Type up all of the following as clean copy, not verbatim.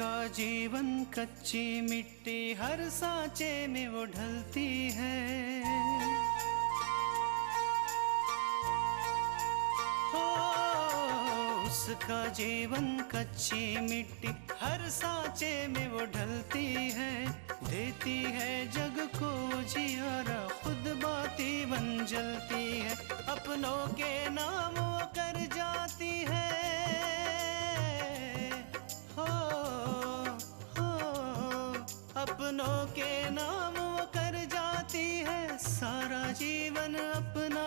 उसका जीवन कच्ची मिट्टी हर सांचे में वो ढलती है। हो उसका जीवन कच्ची मिट्टी हर सांचे में वो ढलती है। देती है जग को जियारा खुद बाती बन जलती है। अपनों के नाम वो कर जाती है। अपनों के नाम वो कर जाती है। सारा जीवन अपना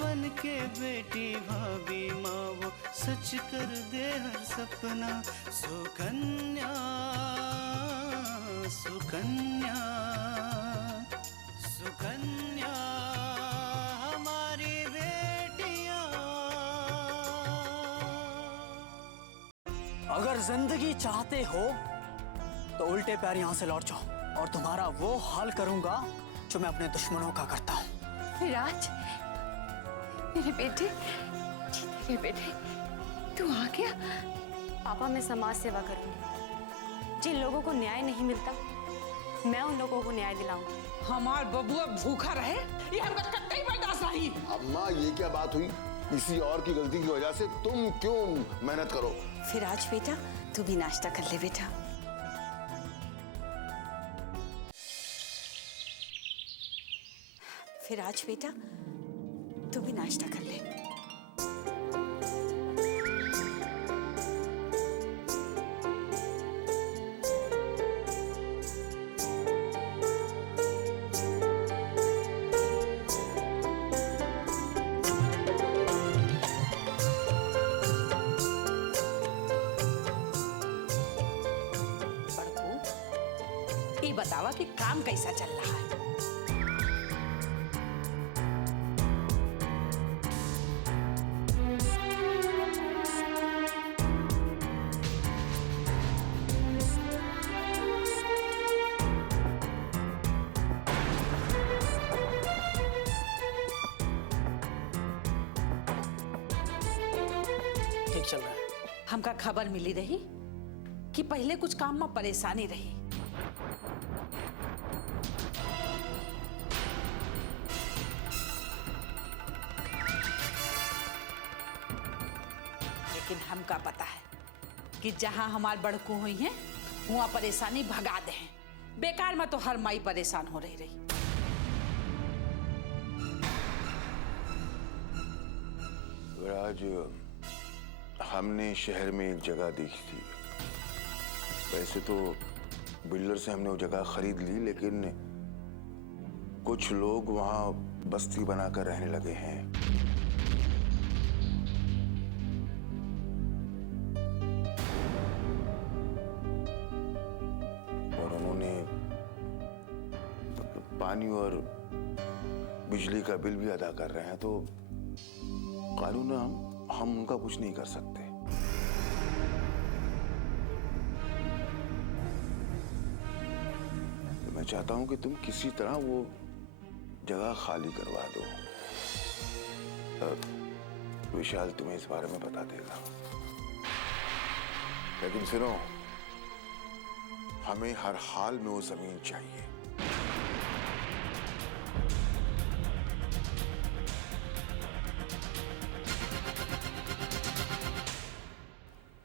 बन के बेटी भाभी माँ वो सच कर दे हर सपना। सुकन्या सुकन्या सुकन्या हमारी बेटियां। अगर जिंदगी चाहते हो तो उल्टे पैर यहाँ से लौट जाओ और तुम्हारा वो हाल करूंगा जो मैं अपने दुश्मनों का करता हूँ। विराज, मेरे बेटे, मेरे बेटे, तू आ गया। पापा, मैं समाज सेवा करूंगी। जिन लोगों को न्याय नहीं मिलता मैं उन लोगों को न्याय दिलाऊंगी। हमार बबुआ भूखा रहे ये हमका कतई बर्दाश्त नहीं। अम्मा, ये क्या बात हुई? किसी और की गलती की वजह से तुम क्यों मेहनत करो? विराज बेटा, तू भी नाश्ता कर ले बेटा। विराज बेटा, तू भी नाश्ता कर ले। ये बतावा कि काम कैसा चल रहा है? ठीक चल रहा है। हमका खबर मिली रही कि पहले कुछ काम में परेशानी रही। लेकिन हमका पता है कि जहां हमार बड़कू हुई हैं वहां परेशानी भगा दे हैं। बेकार में तो हर माई परेशान हो रही। विराज, हमने शहर में एक जगह देखी थी। वैसे तो बिल्डर से हमने वो जगह खरीद ली, लेकिन कुछ लोग वहां बस्ती बनाकर रहने लगे हैं। और उन्होंने पानी और बिजली का बिल भी अदा कर रहे हैं, तो कानून हम उनका कुछ नहीं कर सकते। तो मैं चाहता हूं कि तुम किसी तरह वो जगह खाली करवा दो। विशाल तुम्हें इस बारे में बता देगा। लेकिन सुनो, हमें हर हाल में वो जमीन चाहिए।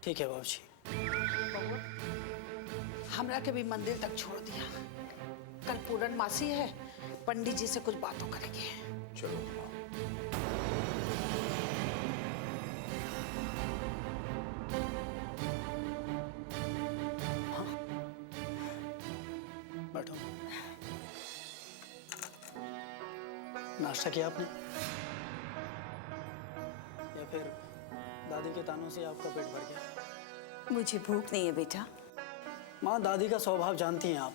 ठीक है बाबूजी। हमरा के भी मंदिर तक छोड़ दिया। कल पूर्णमासी है, पंडित जी से कुछ बातों करेंगे। चलो। बैठो। नाश्ता किया आपने या फिर दादी के तानों से आपका पेट भर गया? मुझे भूख नहीं है बेटा। माँ, दादी का स्वभाव जानती हैं आप।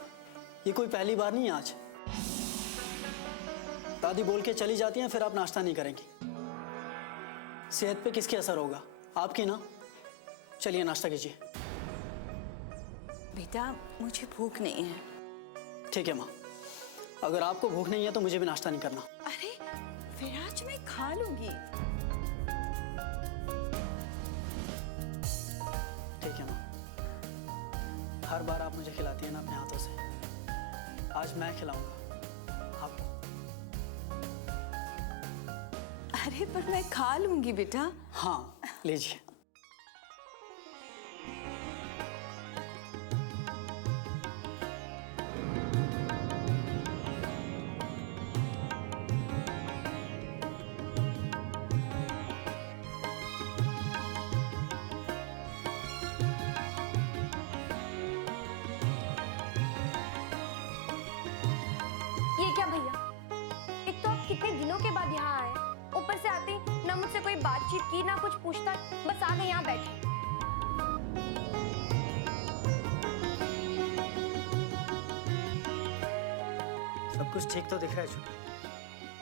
ये कोई पहली बार नहीं है आज। दादी बोल के चली जाती हैं, फिर आप नाश्ता नहीं करेंगी। सेहत पे किसकी असर होगा? आपकी ना। चलिए नाश्ता कीजिए। बेटा, मुझे भूख नहीं है। ठीक है माँ, अगर आपको भूख नहीं है तो मुझे भी नाश्ता नहीं करना। अरे विराज, मैं खा लूंगी। ठीक है माँ। हर बार आप मुझे खिलाती हैं ना अपने हाथों से, आज मैं खिलाऊंगा आपको। अरे पर मैं खा लूंगी बेटा। हाँ लीजिए। ये क्या भैया, एक तो आप कितने दिनों के बाद यहाँ आए, ऊपर से आते ही ना मुझसे कोई बातचीत की ना कुछ पूछता, बस आ गए यहाँ बैठे। सब कुछ ठीक तो दिख रहा है छुटकी,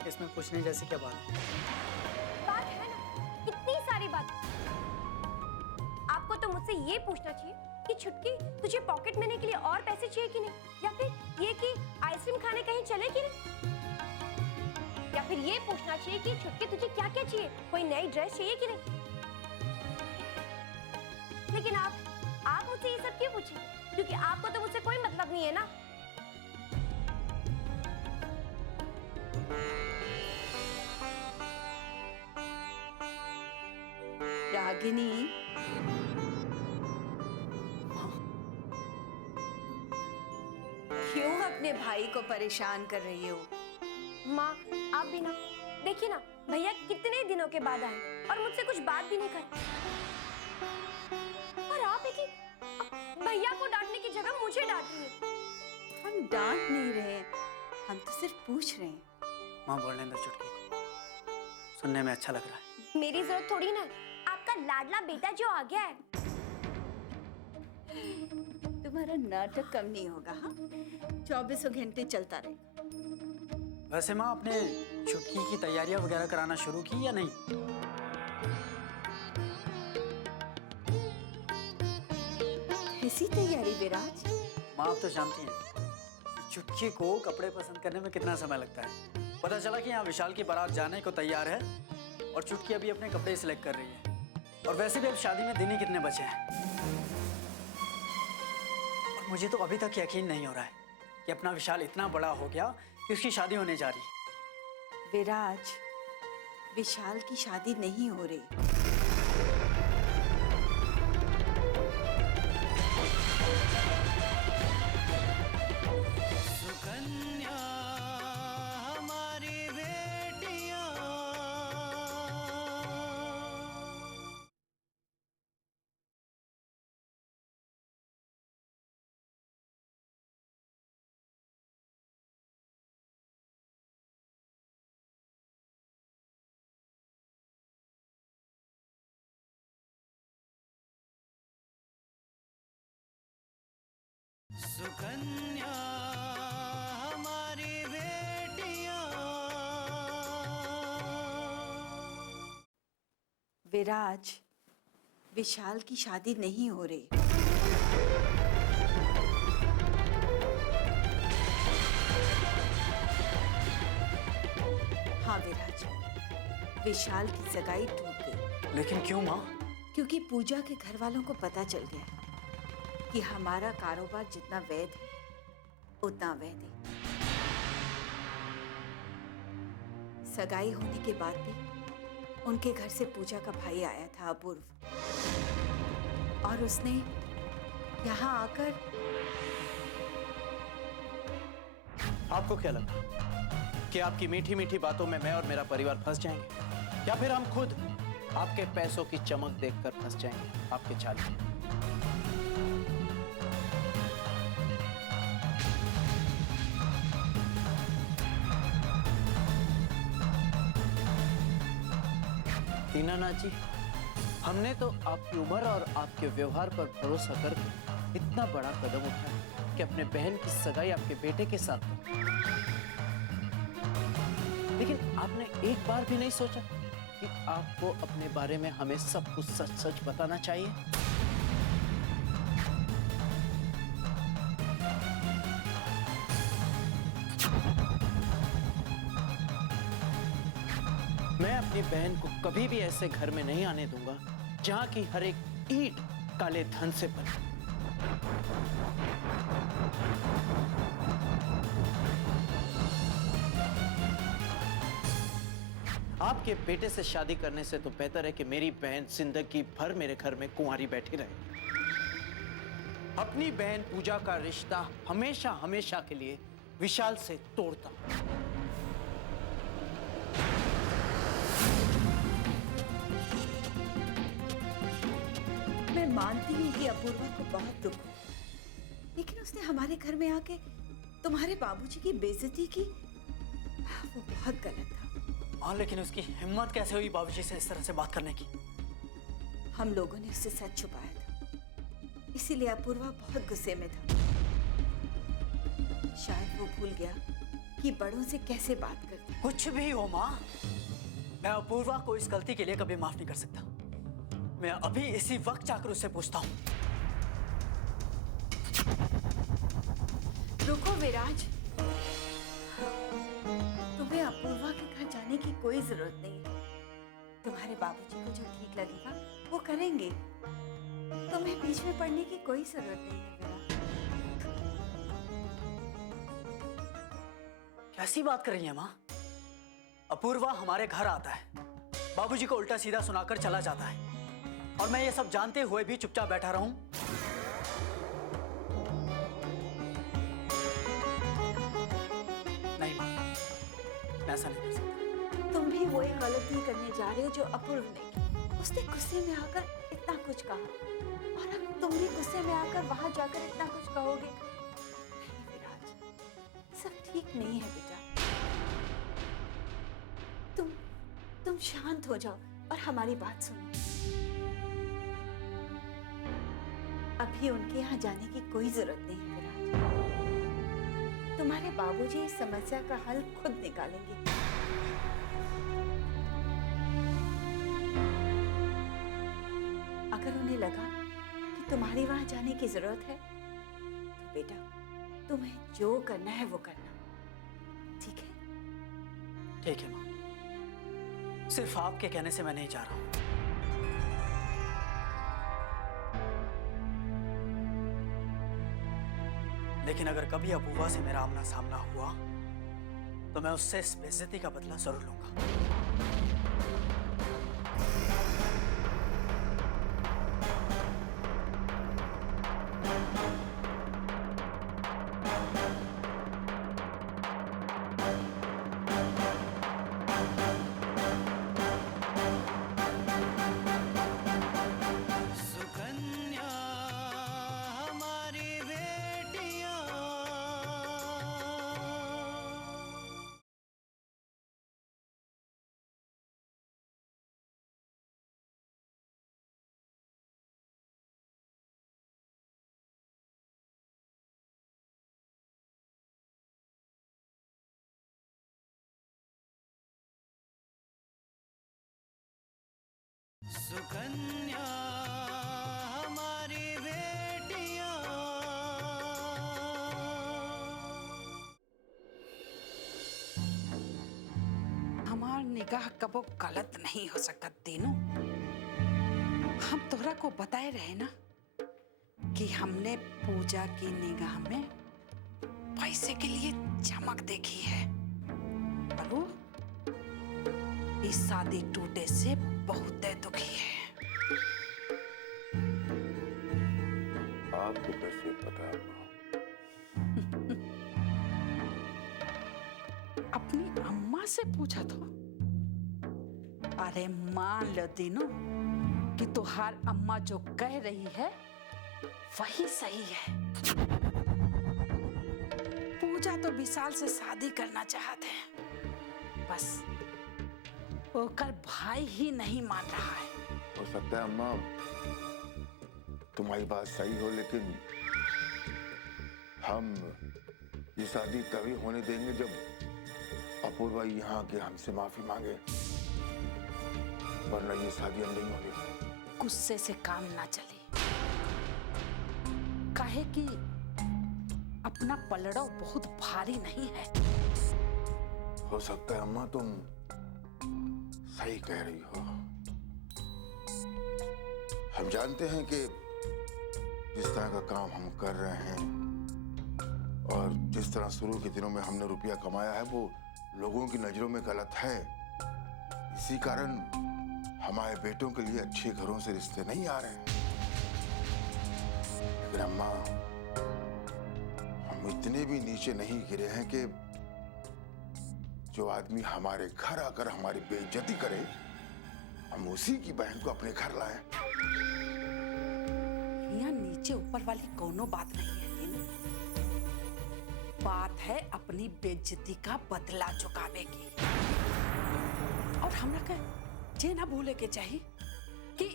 इसमें पूछने जैसी क्या बात है? बात है ना, कितनी सारी बात। आपको तो मुझसे ये पूछना चाहिए कि छुटकी तुझे पॉकेट मनी के लिए और पैसे चाहिए कि नहीं, या फिर ये कि आइसक्रीम खाने कहीं चले कि नहीं, या फिर ये पूछना चाहिए कि छुटकी तुझे क्या क्या चाहिए, कोई नई ड्रेस चाहिए कि नहीं। लेकिन आप मुझसे ये सब क्यों पूछे? क्योंकि आपको तो मुझसे कोई मतलब नहीं है ना। रागिनी, क्यों अपने भाई को परेशान कर रही हो? माँ आप भी ना, देखिए ना भैया कितने दिनों के बाद आए और मुझसे कुछ बात भी नहीं कर, और आप है कि भैया को डांटने की जगह मुझे डांट रही है। हम डांट नहीं रहे हैं, हम तो सिर्फ पूछ रहे हैं। माँ बोलने दो छुटकी को, सुनने में अच्छा लग रहा है। मेरी जरूरत थोड़ी ना, आपका लाडला बेटा जो आ गया है। तुम्हारा नाटक कम नहीं होगा, हाँ? 24 घंटे चलता रहेगा। वैसे माँ आपने छुटकी की तैयारियां वगैरह कराना शुरू की या नहीं? ऐसी तैयारी विराज? माँ आप तो जानती हैं छुटकी को कपड़े पसंद करने में कितना समय लगता है। पता चला कि यहाँ विशाल की बारात जाने को तैयार है और छुटकी अभी अपने कपड़े सिलेक्ट कर रही है, और वैसे भी अब शादी में दिन ही कितने बचे हैं। और मुझे तो अभी तक यकीन नहीं हो रहा है कि अपना विशाल इतना बड़ा हो गया कि उसकी शादी होने जा रही है। विराज, विशाल की शादी नहीं हो रही। सुकन्या हमारी बेटियां, सुकन्या हमारी बेटियां। विराज, विशाल की शादी नहीं हो रही। हाँ विराज, विशाल की सगाई टूट गई। लेकिन क्यों माँ? क्योंकि पूजा के घर वालों को पता चल गया कि हमारा कारोबार जितना वैध है उतना वैध है। सगाई होने के बाद भी उनके घर से पूजा का भाई आया था अपूर्व, और उसने यहाँ आकर। आपको क्या लगा कि आपकी मीठी मीठी बातों में मैं और मेरा परिवार फंस जाएंगे, या फिर हम खुद आपके पैसों की चमक देखकर फंस जाएंगे आपके चाल में? दीनानाथ जी, हमने तो आपकी उम्र और आपके व्यवहार पर भरोसा करके इतना बड़ा कदम उठाया कि अपने बहन की सगाई आपके बेटे के साथ की। लेकिन आपने एक बार भी नहीं सोचा कि आपको अपने बारे में हमें सब कुछ सच सच बताना चाहिए? मैं अपनी बहन को कभी भी ऐसे घर में नहीं आने दूंगा जहां की हर एक ईंट काले धन से बनी। आपके बेटे से शादी करने से तो बेहतर है कि मेरी बहन जिंदगी भर मेरे घर में कुंवारी बैठी रहे। अपनी बहन पूजा का रिश्ता हमेशा हमेशा के लिए विशाल से तोड़ता। मैं मानती हूँ कि अपूर्वा को बहुत दुख हो, लेकिन उसने हमारे घर में आके तुम्हारे बाबूजी की बेइज्जती की, वो बहुत गलत था। हाँ, लेकिन उसकी हिम्मत कैसे हुई बाबूजी से इस तरह से बात करने की? हम लोगों ने उससे सच छुपाया था, इसीलिए अपूर्वा बहुत गुस्से में था। शायद वो भूल गया कि बड़ों से कैसे बात करते। कुछ भी हो माँ, मैं अपूर्वा को इस गलती के लिए कभी माफ नहीं कर सकता। मैं अभी इसी वक्त जाकर उससे पूछता हूँ। रुको विराज, तुम्हें अपूर्वा के घर जाने की कोई जरूरत नहीं है। तुम्हारे बाबूजी को जो ठीक लगेगा वो करेंगे। तुम्हें बीच में पड़ने की कोई जरूरत नहीं है विराज। कैसी बात कर रही है माँ? अपूर्वा हमारे घर आता है, बाबूजी को उल्टा सीधा सुनाकर चला जाता है, और मैं ये सब जानते हुए भी चुपचाप बैठा रहूं? नहीं माँ, मैं ऐसा नहीं कर सकता। तुम भी वही गलती करने जा रहे हो जो अपूर्व ने की। उसने गुस्से में आकर इतना कुछ कहा, और अब तुम भी गुस्से में आकर वहां जाकर इतना कुछ कहोगे। नहीं विराज, सब ठीक नहीं है बेटा। तुम शांत हो जाओ और हमारी बात सुनो। अभी उनके यहाँ जाने की कोई जरूरत नहीं है विराज। तुम्हारे बाबूजी इस समस्या का हल खुद निकालेंगे। अगर उन्हें लगा कि तुम्हारी वहां जाने की जरूरत है, तो बेटा तुम्हें जो करना है वो करना, ठीक है? ठीक है माँ, सिर्फ आपके कहने से मैं नहीं जा रहा हूं। लेकिन अगर कभी अपूर्वा से मेरा आमना सामना हुआ तो मैं उससे इस बेइज्जती का बदला जरूर लूंगा। सुकन्या हमारी बेटियां, सुकन्या हमारी बेटियां। हमार निगाह कबो गलत नहीं हो सकत तीनों। हम तोहरा को बताए रहे ना कि हमने पूजा की निगाह में पैसे के लिए चमक देखी है। बलू, इस शादी टूटे से बहुत दुखी है। आपको कैसे पता है माँ? अपनी अम्मा से पूछा तो। अरे मान लो तीनों कि तुहार अम्मा जो कह रही है वही सही है। पूजा तो विशाल से शादी करना चाहते हैं, बस ओकर भाई ही नहीं मान रहा है। हो सकता है अम्मा तुम्हारी बात सही हो, लेकिन हम ये शादी तभी होने देंगे जब अपूर्वा यहाँ आके हमसे माफी मांगे, वरना ये शादी हम नहीं होगी। गुस्से से काम ना चले, काहे कि अपना पलड़ा बहुत भारी नहीं है। हो सकता है अम्मा तुम सही कह रही हो। हम जानते हैं कि जिस तरह का काम हम कर रहे हैं और जिस तरह शुरू के दिनों में हमने रुपया कमाया है वो लोगों की नजरों में गलत है। इसी कारण हमारे बेटों के लिए अच्छे घरों से रिश्ते नहीं आ रहे हैं। लेकिन अम्मा, हम इतने भी नीचे नहीं गिरे हैं कि जो आदमी हमारे घर आकर हमारी बेइज्जती करे हम उसी की बहन को अपने घर लाएं। यहाँ नीचे ऊपर वाली कोनो बात नहीं है दीनू। बात है अपनी बेइज्जती का बदला चुकावे की। और हमरा के जे ना भूले के चाहिए कि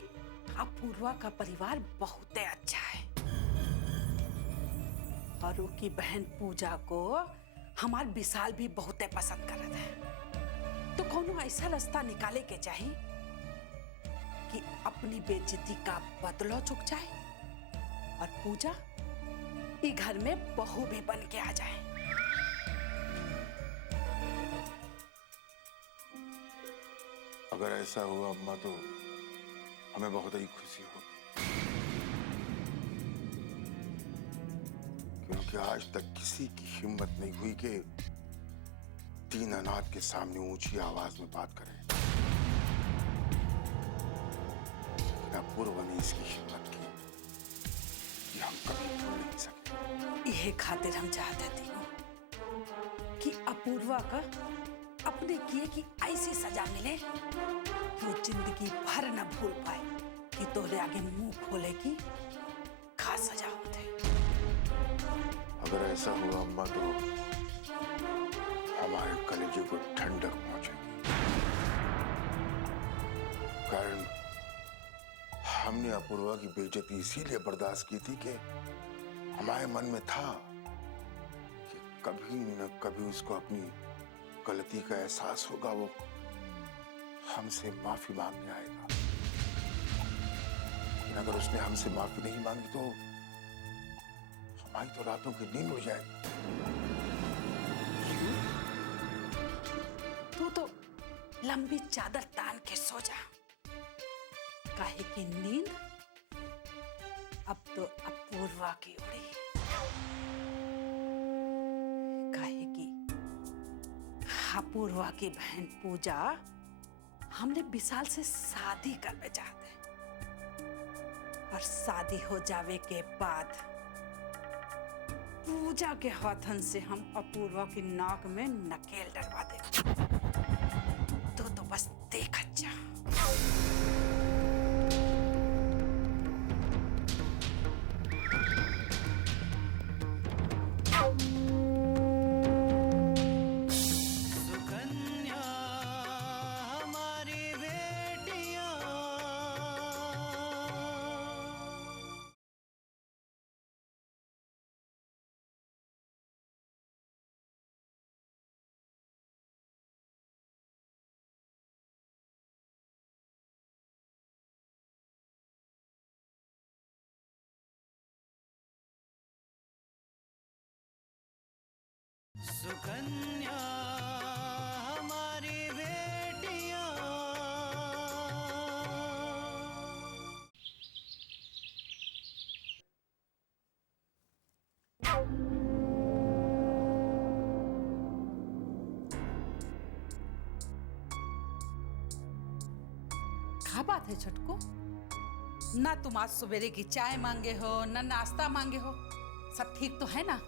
अपूर्वा का परिवार बहुत अच्छा है और उसकी बहन पूजा को हमार विशाल भी बहुत पसंद करत है। तो कोनो ऐसा रास्ता निकाले के चाहिए कि अपनी बेइज्जती का बदला चुक जाए और पूजा ये घर में बहू भी बन के आ जाए। अगर ऐसा हुआ अम्मा तो हमें बहुत ही खुशी होगी, क्योंकि आज तक किसी की हिम्मत नहीं हुई कि तीन अनाथ के सामने ऊंची आवाज में बात करे। अपूर्वा ने इसकी हिम्मत की कि हम कभी भूल नहीं सके। यह खातिर हम चाहते थे कि अपूर्वा का अपने किए की ऐसी सजा मिले कि वो जिंदगी भर न भूल पाए कि तोरे आगे मुंह खोले की खास सजा होते। अगर ऐसा हुआ अम्मा तो हमारे कलेजे को ठंडक पहुंचेगी, कारण हमने अपूर्वा की बेइज्जती इसीलिए बर्दाश्त की थी कि हमारे मन में था कि कभी न कभी उसको अपनी गलती का एहसास होगा, वो हमसे माफी मांगने आएगा। लेकिन अगर उसने हमसे माफी नहीं मांगी तो हमारी तो रातों की नींद उड़ जाएगी। तू तो लंबी चादर तान के सो जा, काहे की नींद अब तो अपूर्वा की उड़ी। काहे की अपूर्वा की बहन पूजा हमने विशाल से शादी करना चाहते हैं और शादी हो जावे के बाद पूजा के हाथन से हम अपूर्वा की नाक में नकेल डलवा देंगे। तो बस देख जा। सुकन्या हमारी बेटियां, सुकन्या हमारी बेटियां। क्या बात है छटको? ना तुम आज सवेरे की चाय मांगे हो ना नाश्ता मांगे हो, सब ठीक तो है ना?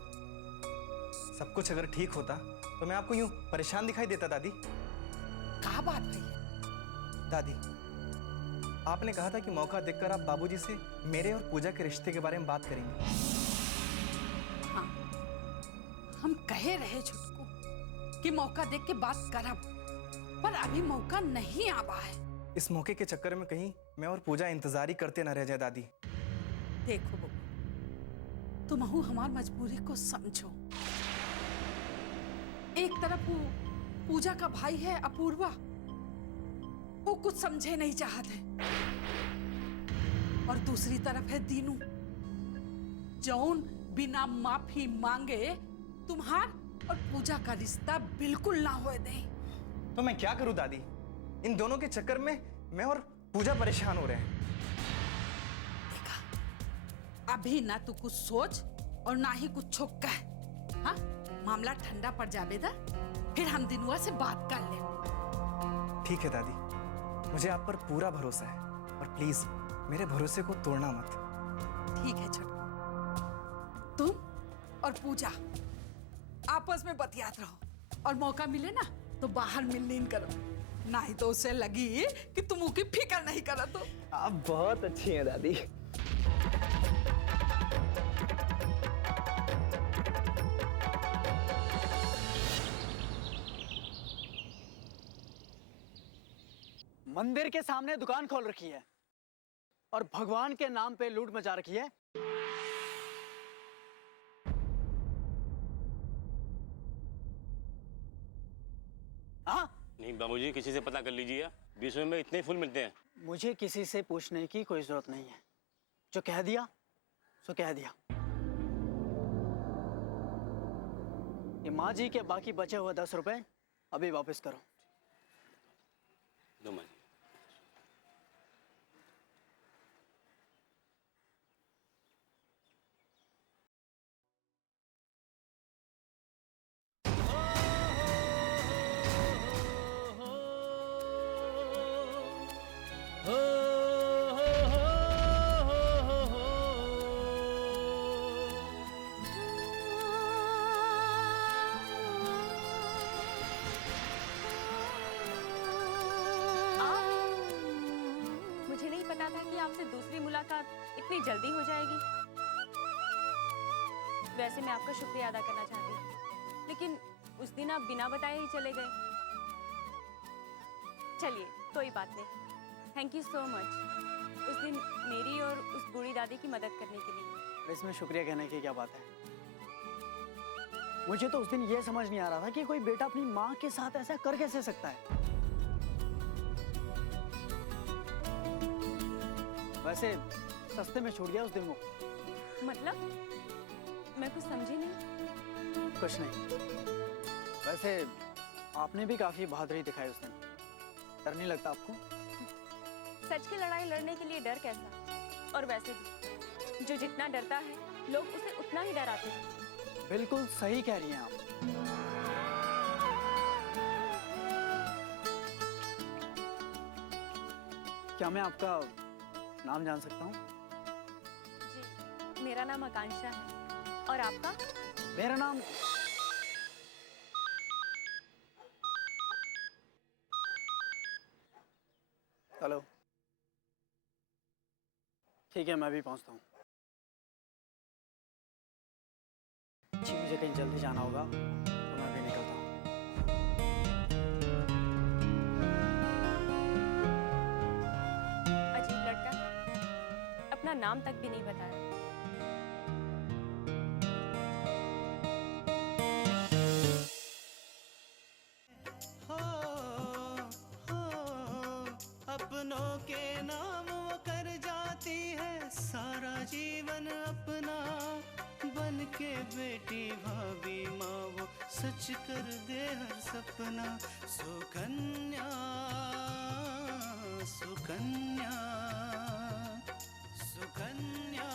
सब कुछ अगर ठीक होता तो मैं आपको यूं परेशान दिखाई देता दादी। क्या बात भाई? दादी, आपने कहा था कि मौका देखकर आप बाबूजी से मेरे और पूजा के रिश्ते के बारे में बात करेंगे। हाँ, हम कहे रहे छुटकू कि मौका देख के बात करब, पर अभी मौका नहीं आवा है। इस मौके के चक्कर में कहीं मैं और पूजा इंतजार ही करते न रह जाए दादी। देखो बबू, तुम हमार मजबूरी को समझो। एक तरफ वो पूजा का भाई है अपूर्वा, वो कुछ समझे नहीं चाहते, और दूसरी तरफ है दीनू, जौन बिना माफी मांगे तुम्हार और पूजा का रिश्ता बिल्कुल ना होए दे। तो मैं क्या करूं दादी? इन दोनों के चक्कर में मैं और पूजा परेशान हो रहे हैं। देखा, अभी ना तू कुछ सोच और ना ही कुछ कह। हाँ, मामला ठंडा पड़ जावे दा, फिर हम दिनुआ से बात कर ले। ठीक है दादी, मुझे आप पर पूरा भरोसा है और प्लीज मेरे भरोसे को तोड़ना मत। ठीक है छोटू, तुम और पूजा आपस में बतियात रहो और मौका मिले ना तो बाहर मिलनीन करो, नहीं तो उसे लगी कि तुम उसकी फिक्र नहीं करो। तो आप बहुत अच्छी हैं दादी। मंदिर के सामने दुकान खोल रखी है और भगवान के नाम पे लूट मचा रखी है। हाँ, नहीं बाबूजी, किसी से पता कर लीजिए, 20 में इतने फूल मिलते हैं। मुझे किसी से पूछने की कोई जरूरत नहीं है, जो कह दिया सो कह दिया। ये माँ जी के बाकी बचे हुए 10 रुपए अभी वापस करो। दो माँ जी। मुझे नहीं पता था कि आपसे दूसरी मुलाकात इतनी जल्दी हो जाएगी। वैसे मैं आपका शुक्रिया अदा करना चाहती हूँ, लेकिन उस दिन आप बिना बताए ही चले गए। चलिए, कोई बात नहीं। थैंक यू सो मच उस दिन मेरी और उस बूढ़ी दादी की मदद करने के लिए। इसमें शुक्रिया कहने की क्या बात है? मुझे तो उस दिन ये समझ नहीं आ रहा था कि कोई बेटा अपनी माँ के साथ ऐसा कर कैसे सकता है। वैसे सस्ते में छूट गया उस दिन वो। मतलब मैं कुछ समझी नहीं। कुछ नहीं। वैसे आपने भी काफी बहादुरी दिखाई उस दिन। डर नहीं लगता आपको? सच की लड़ाई लड़ने के लिए डर कैसा? और वैसे भी जो जितना डरता है लोग उसे उतना ही डराते हैं। बिल्कुल सही कह रही हैं आप। क्या मैं आपका नाम जान सकता हूँ? जी, मेरा नाम आकांक्षा है। और आपका? मेरा नाम हेलो। ठीक है, मैं भी पहुंचता हूँ। जी, मुझे कहीं जल्दी जाना होगा तो मैं भी निकलता हूँ। अजीब लड़का, अपना नाम तक भी नहीं बताया। अपनों के नाम वो कर जाती है सारा जीवन अपना, बन के बेटी भाभी माँ वो सच कर दे हर सपना। सुकन्या सुकन्या सुकन्या